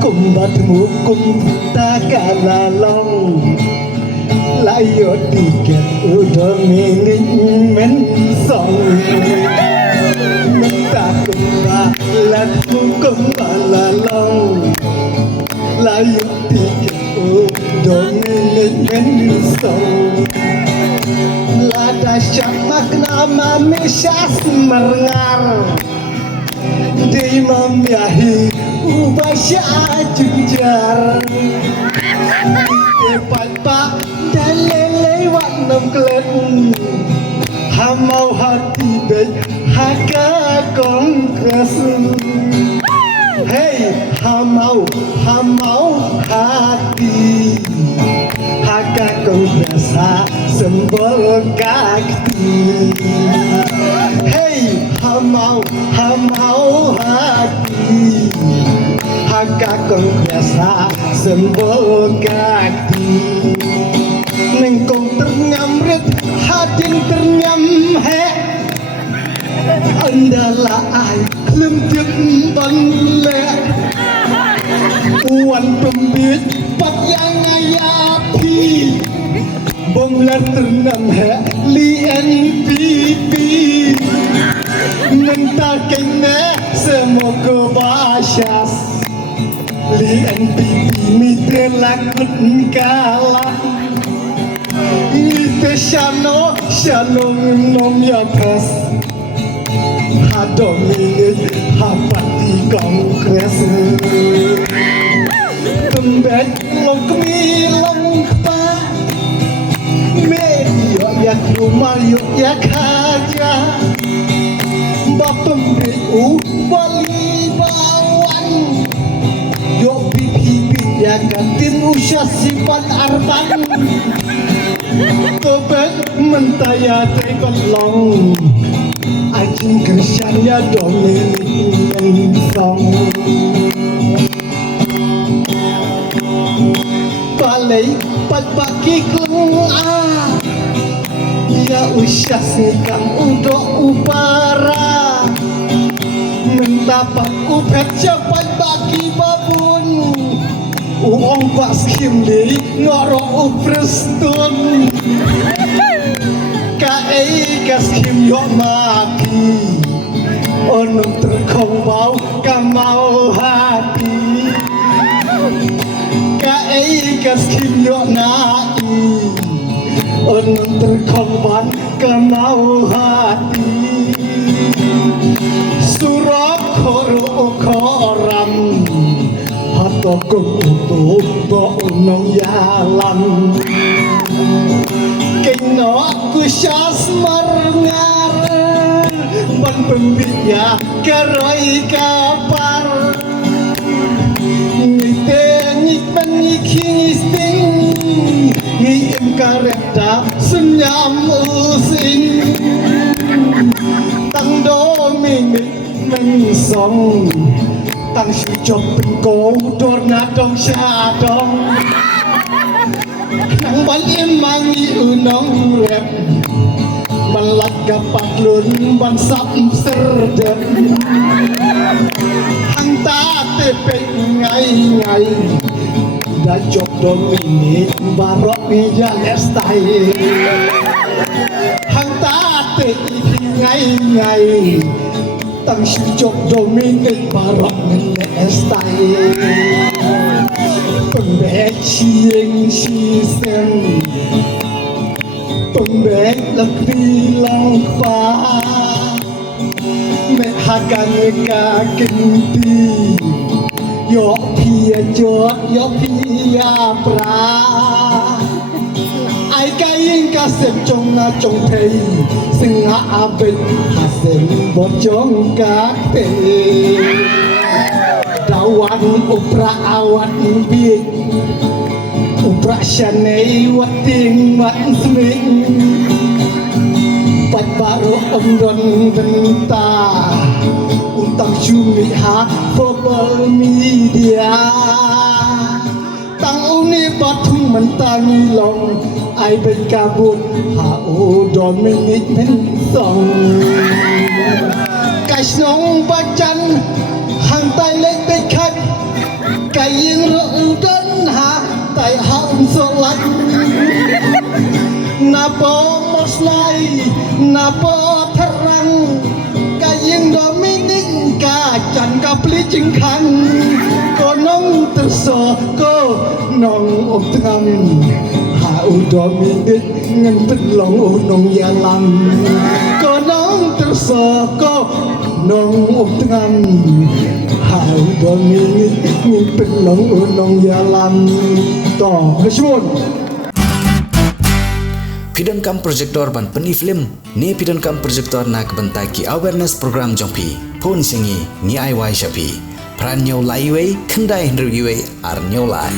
kumbat mukum takalalong layo tiket udah mining men song minta kumbalat mukum balalong layo tiket udah mining men song lada syak makna mamisas merengar di mamiahi ubasya jujar depan pak dan lewat nom kelen hamau hati baik haka kongres hey hamau hati haka kongres sembol kakti hey hamau hati haka kongres sembol kakti nengkong ternyamrit hadin ternyam he andala ai lempit bangle uan pembit pat yang ngayapi bomlar ternyam he lien pipi mental kene semoga basyas lien pipi mitra lakut kalah mitra shano nom ya pas hadom ini hapati kongres tembek long kemi long pa medio yak rumah yuk yak haja bapem bu bali bawan yo pipi yak tim usah sifat arban tebek mentaya tekon long ajin kersyanya dominik song balai pat baki kelung ya usah sikam untuk upara mentapak upet cepat baki babun uang pak skim li ngorok uprestun kae kaskim yo maki onum terkong bau kamau hati kae kaskim yo nai onum terkong ban kamau hati surap koro koram hato kutu bo unong yalam kino kusyas merengar ban pembitnya keroi kapar ngitengik penyiking ngiem kareta senyam using tang dominik mengsong tang syucok pengkau dorna dong syadong nang balim mangi unong rep melat gapak lun ban sap serdep hang ta tepe ngai da jok dong ini barok meja lestai hang ta te ngai tang syucok dong ini barok lestai pembek sieng sisen pembek lekri langpa me hakan kakenti yo pia jot yo pia pra ai kain kasem chong na chong thei singa abet hasem bot chong kakte dawan upra awat big upra shanei wating mat sming pat baru omdon benta utang cumi ha global media tang uni batung mentangi long ai berkabut ha o dominik pensong kasnong bacan hang tai lek bekat yang dan ha tai ham solat napa moslai napa terang kayeng dominik ka chan ka pli jing khang ko nong terso ko nong otang ha u dominik ngan pelong nong yalam ko nong terso ko nong otang ha u dominik ngan pelong nong yalam to kesun Pidon kam projector ban peni film ne pidon kam projector nak bentai ki awareness program jongpi phone singi ni ai wai shapi pran nyau lai wei khandai hendru gi wei ar nyau lai